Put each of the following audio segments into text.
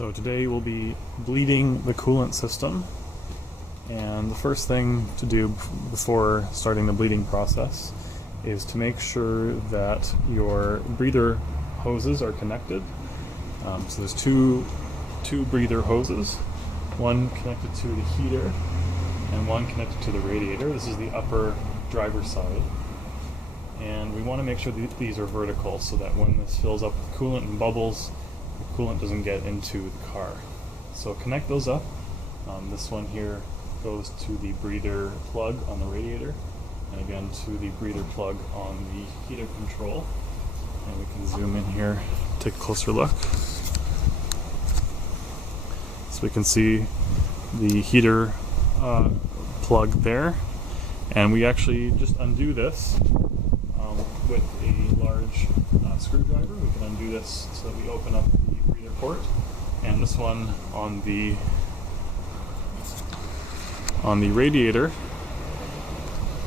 So today we'll be bleeding the coolant system, and the first thing to do before starting the bleeding process is to make sure that your breather hoses are connected. So there's two breather hoses, one connected to the heater and one connected to the radiator. This is the upper driver's side, and we want to make sure that these are vertical so that when this fills up with coolant and bubbles, the coolant doesn't get into the car. So connect those up. This one here goes to the breather plug on the radiator, and again to the breather plug on the heater control. And we can zoom in here, take a closer look. So we can see the heater plug there, and we actually just undo this with a large screwdriver. We can undo this so that we open up the breather port, and this one on the radiator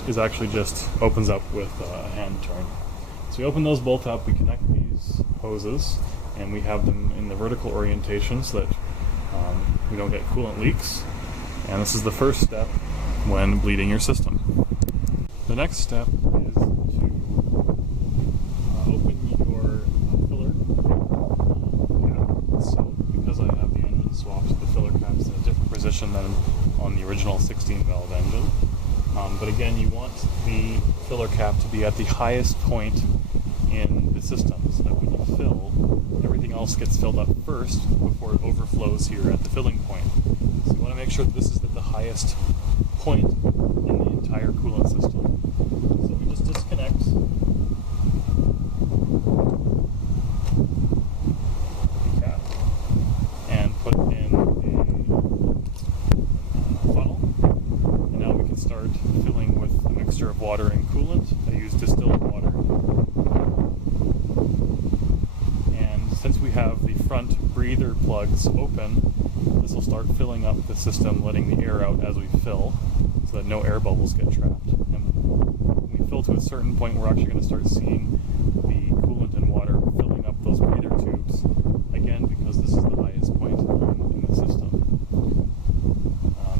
is actually just opens up with a hand turn. So we open those both up, we connect these hoses, and we have them in the vertical orientation so that we don't get coolant leaks. And this is the first step when bleeding your system. The next step is to open your filler cap. So because I have the engine swapped, the filler cap's in a different position than on the original 16 valve engine. But again, you want the filler cap to be at the highest point in the system so that when you fill, everything else gets filled up first before it overflows here at the filling point. So you want to make sure that this is at the highest point in the entire coolant system. So we just disconnect the cap and put in a funnel. And now we can start filling with a mixture of water and coolant. I use distilled water. And since we have the front breather plugs open, this will start filling up the system, letting the air out as we fill, so that no air bubbles get trapped. And when we fill to a certain point, we're actually going to start seeing the coolant and water filling up those breather tubes, again because this is the highest point in the system.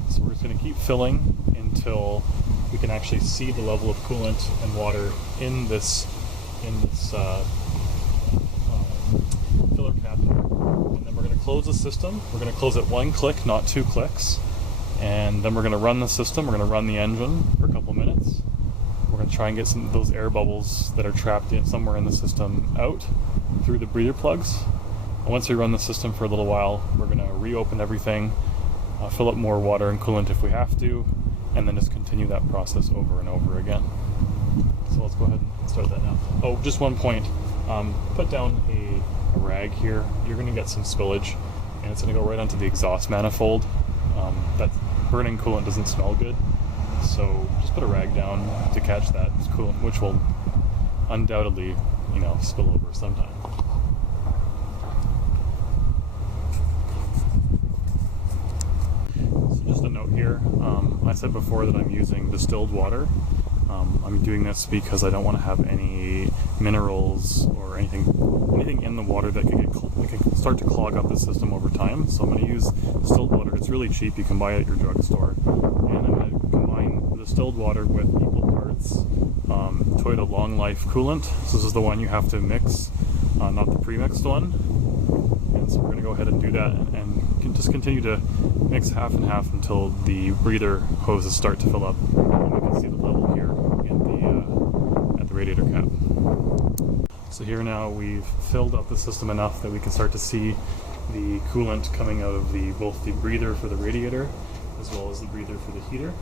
So we're just going to keep filling until we can actually see the level of coolant and water in this filler cap here. And then we're going to close the system. We're going to close it one click, not two clicks. And then we're going to run the system. We're going to run the engine for a couple minutes. We're going to try and get some of those air bubbles that are trapped in somewhere in the system out through the breather plugs. And once we run the system for a little while, we're going to reopen everything, fill up more water and coolant if we have to, and then just continue that process over and over again. So let's go ahead and start that now. Oh, just one point. Put down a rag here. You're going to get some spillage, and it's going to go right onto the exhaust manifold. That burning coolant doesn't smell good, so just put a rag down to catch that coolant, which will undoubtedly, spill over sometime. So just a note here, I said before that I'm using distilled water. I'm doing this because I don't want to have any minerals or anything in the water that can start to clog up the system over time. So I'm going to use distilled water. It's really cheap. You can buy it at your drugstore. And I'm going to combine the distilled water with equal parts Toyota Long Life coolant. So this is the one you have to mix, not the pre-mixed one. And so we're going to go ahead and do that and just continue to mix half and half until the breather hoses start to fill up. And we can see the level here at the radiator cap. So here now we've filled up the system enough that we can start to see the coolant coming out of both the breather for the radiator as well as the breather for the heater.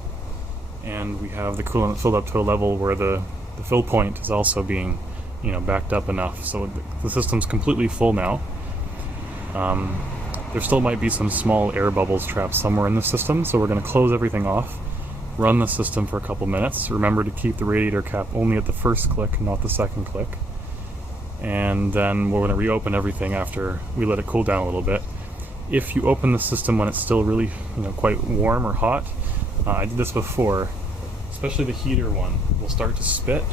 And we have the coolant filled up to a level where the fill point is also being backed up enough. So the system's completely full now. There still might be some small air bubbles trapped somewhere in the system, so we're going to close everything off, run the system for a couple minutes. Remember to keep the radiator cap only at the first click, not the second click. And then we're going to reopen everything after we let it cool down a little bit. If you open the system when it's still really quite warm or hot, I did this before, especially the heater one will start to spit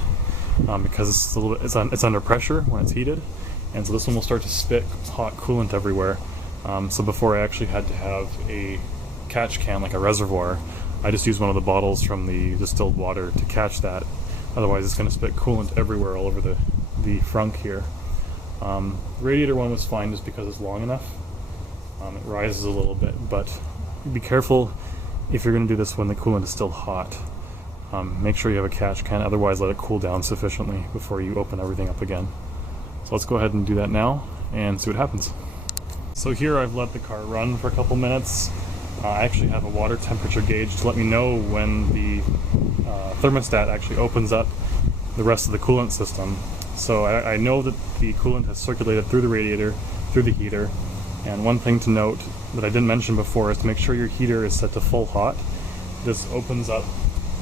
because it's under pressure when it's heated. And so this one will start to spit hot coolant everywhere. So before I actually had to have a catch can, like a reservoir, I just used one of the bottles from the distilled water to catch that. Otherwise it's going to spit coolant everywhere all over the frunk here. The radiator one was fine just because it's long enough. It rises a little bit, but be careful if you're going to do this when the coolant is still hot. Make sure you have a catch can, otherwise let it cool down sufficiently before you open everything up again. So let's go ahead and do that now and see what happens. So here I've let the car run for a couple minutes. I actually have a water temperature gauge to let me know when the thermostat actually opens up the rest of the coolant system. So I know that the coolant has circulated through the radiator, through the heater. And one thing to note that I didn't mention before is to make sure your heater is set to full hot. This opens up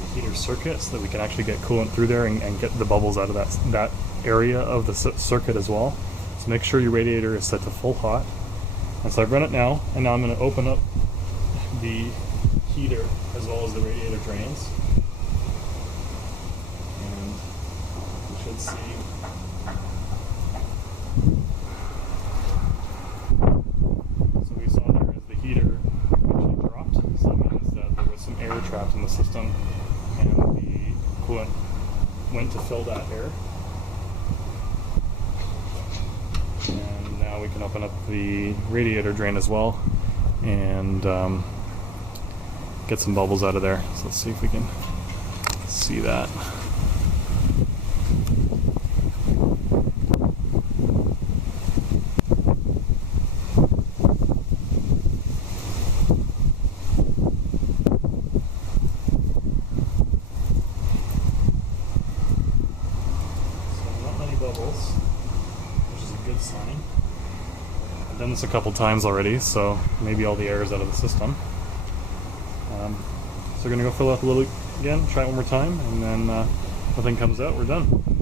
the heater circuit so that we can actually get coolant through there and get the bubbles out of that area of the circuit as well. So make sure your radiator is set to full hot. And so I've run it now, and now I'm going to open up the heater as well as the radiator drains. And you should see air trapped in the system, and the coolant went to fill that air. And now we can open up the radiator drain as well and get some bubbles out of there. So let's see if we can see that. Bubbles, which is a good sign. I've done this a couple times already, so maybe all the air is out of the system. So we're going to go fill out the lid again, try it one more time, and then nothing comes out, we're done.